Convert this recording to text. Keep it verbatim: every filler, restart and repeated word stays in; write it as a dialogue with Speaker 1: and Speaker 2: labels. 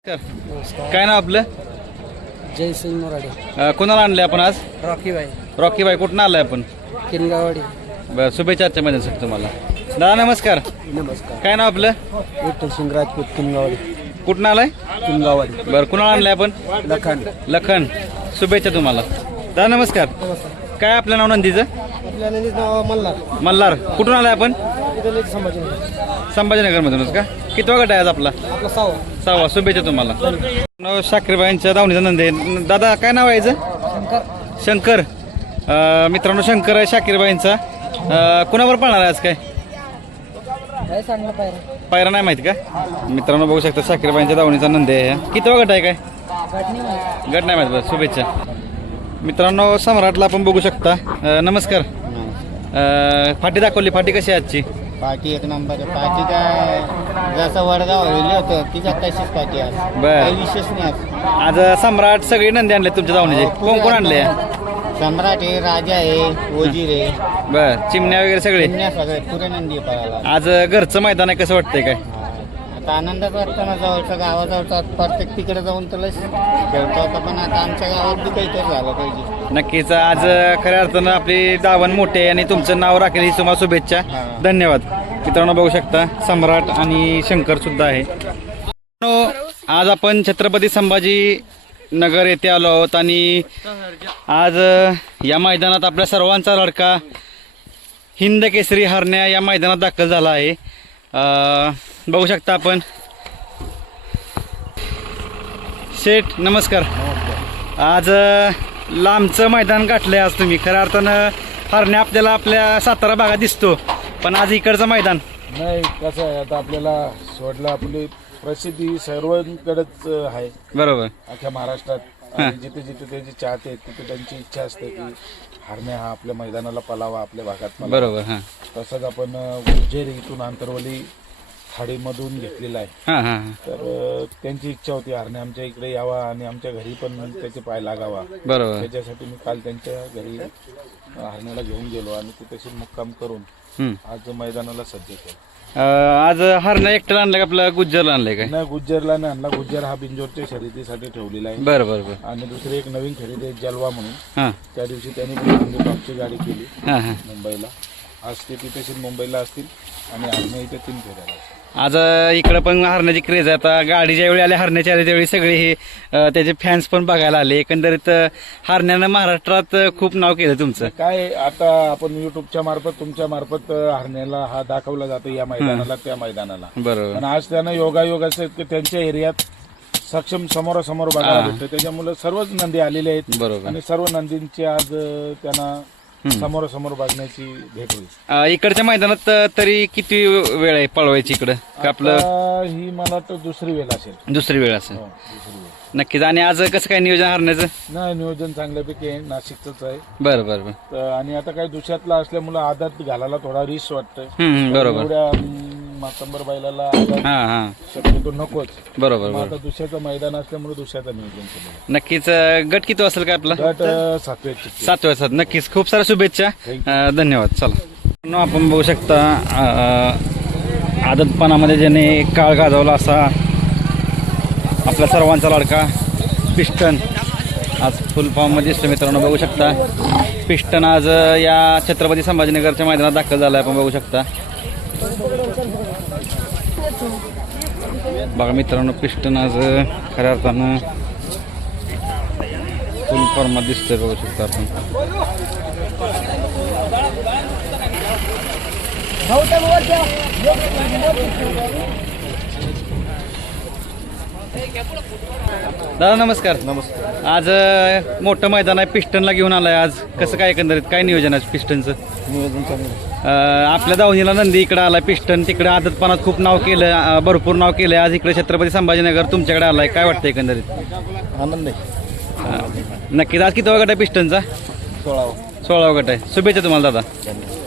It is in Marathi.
Speaker 1: काय नाव आपलं?
Speaker 2: जयसिंग मोराडे.
Speaker 1: अ, कोणाला आणले आपण आज?
Speaker 2: रॉकी बाई
Speaker 1: रॉकी बाई कुठून आलाय आपण?
Speaker 2: किनगावाडी.
Speaker 1: बरं, शुभेच्छा आजच्या महिन्यासाठी तुम्हाला. दादा नमस्कार.
Speaker 2: नमस्कार.
Speaker 1: काय नाव आपलं?
Speaker 2: विठ्ठल सिंग राजपूत किनगावाडी.
Speaker 1: कुठून आलाय?
Speaker 2: किनगावाडी.
Speaker 1: बरं, कुणाला आणलंय आपण?
Speaker 2: लखन.
Speaker 1: लखन, शुभेच्छा तुम्हाला. दादा नमस्कार. काय आपलं नाव नंदीचं?
Speaker 2: आपल्या नदीचं नाव मल्हार.
Speaker 1: मल्हार. कुठून आलाय आपण?
Speaker 2: इथं संभाजीनगर.
Speaker 1: संभाजीनगरमधूनच का? किती गट आहे आज आपला?
Speaker 2: आपला सावा.
Speaker 1: सहावा. शुभेच्छा तुम्हाला. नाव शाकीरबाईंच्या दावणीचा नंदी आहे. दादा काय नाव आहे याचं?
Speaker 2: शंकर.
Speaker 1: शंकर. अ, मित्रांनो शंकर आहे शाकीरबाईंचा. अ, कुणावर पाळणार आहे आज? काय
Speaker 2: काय सांगलं पाहिजे?
Speaker 1: पायरा नाही माहिती का? मित्रांनो बघू शकता शाकीरबाईंच्या दावणीचा नंदी आहे. किती गट आहे? काय गट नाही माहिती. बरं, शुभेच्छा मित्रांनो. सम्राटला आपण बघू शकता. अ, नमस्कार. अ, फाटी दाखवली. फाटी कशी आहे आजची?
Speaker 2: पार्टी एक नंबर आहे. पार्टी काय जसं वडगाव होईल होतं तिच्या तशीच पार्टी आज.
Speaker 1: बर.
Speaker 2: काही विशेष नाही आज.
Speaker 1: आज सम्राट सगळे नंदी आणले तुमच्या दावणीचे. कोण कोण आणले?
Speaker 2: सम्राट आहे, राजा आहे, वजीर आहे,
Speaker 1: बर, चिमण्या वगैरे सगळे.
Speaker 2: चिमण्या सगळे पुरे नंदी पळाला.
Speaker 1: आज घरचं मैदान आहे, कसं वाटतंय? काय
Speaker 2: आता आनंदात वाटतं ना. जवळच्या गावाजवळचा प्रत्येक तिकडे जाऊन तर खेळतो होता, पण आता आमच्या गावात बी काहीतरी झालं पाहिजे.
Speaker 1: नक्कीच. आज खऱ्या अर्थानं आपली दावण मोठे आहे आणि तुमचं नाव राखेल ही तुम्हाला शुभेच्छा. धन्यवाद. मित्रांनो बघू शकता सम्राट आणि शंकर सुद्धा आहे. आज आपण छत्रपती संभाजी नगर येथे आलो आहोत आणि आज या मैदानात आपल्या सर्वांचा लडका हिंद केसरी हरण्या या मैदानात दाखल झाला आहे. अ, बघू शकता आपण. शेठ नमस्कार. आज लांबचं मैदान गाठलंय आज तुम्ही. खऱ्या अर्थानं हरण्या आपल्याला आपल्या सातारा भागात दिसतो, पण आज इकडचं मैदान
Speaker 3: नाही. कसं आहे, आता आपल्याला सोडलं, आपली प्रसिद्धी सर्वांकडेच आहे
Speaker 1: बरोबर
Speaker 3: अख्ख्या महाराष्ट्रात. आणि जिथे जिथे त्याची चाहते आहेत तिथे त्यांची इच्छा असते की हरण्या हा आपल्या मैदानाला पलावा, आपल्या भागात पलावा.
Speaker 1: बरोबर. हां
Speaker 3: तसंच आपण उज्जैन इथून आंतरवली खाडीमधून घेतलेला आहे.
Speaker 1: हां हां
Speaker 3: तर अ, त्यांची इच्छा होती हरण्या आमच्या इकडे यावा आणि आमच्या घरी पण त्याचे पाय लागावा.
Speaker 1: बरोबर.
Speaker 3: त्याच्यासाठी मी काल त्यांच्या घरी हरण्याला घेऊन गेलो आणि ते तशी मुक्काम करून
Speaker 1: हम्म.
Speaker 3: आज मैदानाला सज्ज केलं.
Speaker 1: अ, आज हरण्या एकट्याला आणलं का आपलं गुज्जरला आणलंय? काय
Speaker 3: नाही, गुज्जरला नाही आणला. गुज्जर हा बिंजोरच्या शर्यतीसाठी ठेवलेला आहे.
Speaker 1: बरं बरं बरं.
Speaker 3: आणि दुसरी एक नवीन खरेदी आहे जलवा म्हणून.
Speaker 1: हां
Speaker 3: त्या दिवशी त्यांनी पण टॉपची गाडी केली
Speaker 1: हां हां.
Speaker 3: मुंबईला. आज ते तिथे मुंबईला असतील आणि हरण्या इथे तीन फेऱ्याला.
Speaker 1: आज इकडं पण हरण्याची क्रेज आहे. आता गाडी ज्यावेळी आली हरण्याची आली त्यावेळी सगळे हे अ, त्याचे फॅन्स पण बघायला आले. एकंदरीत अ, हरण्यानं महाराष्ट्रात अ, खूप नाव केलं तुमचं.
Speaker 3: काय आता आपण युट्यूबच्या मार्फत तुमच्या मार्फत हरण्याला हा दाखवला जातो, या मैदानाला त्या मैदानाला.
Speaker 1: बरोबर.
Speaker 3: पण आज त्यांना योगायोग असे की त्यांच्या एरियात सक्षम समोरासमोर बघायला भेटतं. त्याच्यामुळे सर्वच नंदी आलेले आहेत
Speaker 1: बरोबर.
Speaker 3: आणि सर्व नंदींची आज अ, त्यांना समोरासमोर बघण्याची भेट होईल.
Speaker 1: अ, इकडच्या मैदानात अ, तरी किती वेळ आहे पळवायची इकडं? का आपलं
Speaker 3: आता ही मला वाटतं दुसरी वेळ असेल.
Speaker 1: दुसरी वेळ असेल.
Speaker 3: हो, दुसरी वेळ.
Speaker 1: नक्कीच. आणि आज कसं काय नियोजन हरण्याचं?
Speaker 3: नाही, नियोजन चांगल्यापैकी आहे. नाशिकचंच आहे.
Speaker 1: बरं बरं बरं.
Speaker 3: तर आणि आता काही दुसऱ्यातला असल्यामुळे आदत घालायला थोडा रिस्क वाटतोय.
Speaker 1: हम्म, हम्म, बरोबर.
Speaker 3: एवढ्या मातंबर बैलाला आदत
Speaker 1: हां हां
Speaker 3: शक्यतो नकोच.
Speaker 1: बरोबर
Speaker 3: मग
Speaker 1: बरोबर.
Speaker 3: आता दुसऱ्याचं मैदान असल्यामुळे दुसऱ्याचं नियोजन केलं.
Speaker 1: नक्कीच. अ, गट किती असेल काय आपला?
Speaker 3: गट अं, सातव्या चिठ्ठी.
Speaker 1: सात वाजता. नक्कीच. खूप साऱ्या शुभेच्छा. अ, धन्यवाद. चला आपण बघू शकता अ, आदतपणामध्ये ज्याने काळ गाजवला असा आपल्या सर्वांचा लाडका पिस्टन आज फुल फॉर्म मध्ये दिसतो. मित्रांनो बघू शकता पिस्टन आज अ, या छत्रपती संभाजीनगरच्या मैदानात दाखल झाला आहे. आपण बघू शकता. बघा मित्रांनो पिस्टन आज अ, खऱ्या अर्थानं फुल फॉर्म मध्ये दिसतोय. बघू शकता आपण. दादा नमस्कार.
Speaker 2: नमस्कार.
Speaker 1: आज अ, मोठं मैदान आहे, पिस्टनला घेऊन आलाय आज. कसं काय एकंदरीत काय नियोजन आहे पिस्टनचं?
Speaker 2: नियोजन चांगलं.
Speaker 1: अ, आपल्या दावणीला नंदी इकडे आलाय. पिस्टन तिकडे आदतपणात खूप नाव केलं, अ, भरपूर नाव केलंय. आज इकडे छत्रपती संभाजीनगर तुमच्याकडे आलाय. काय वाटतं एकंदरीत?
Speaker 2: आनंद आहे.
Speaker 1: अ, नक्कीच. आज किती गट आहे पिस्टनचा?
Speaker 2: सोळावं.
Speaker 1: सोळावा गट आहे. शुभेच्छा तुम्हाला दादा.
Speaker 2: धन्यवाद.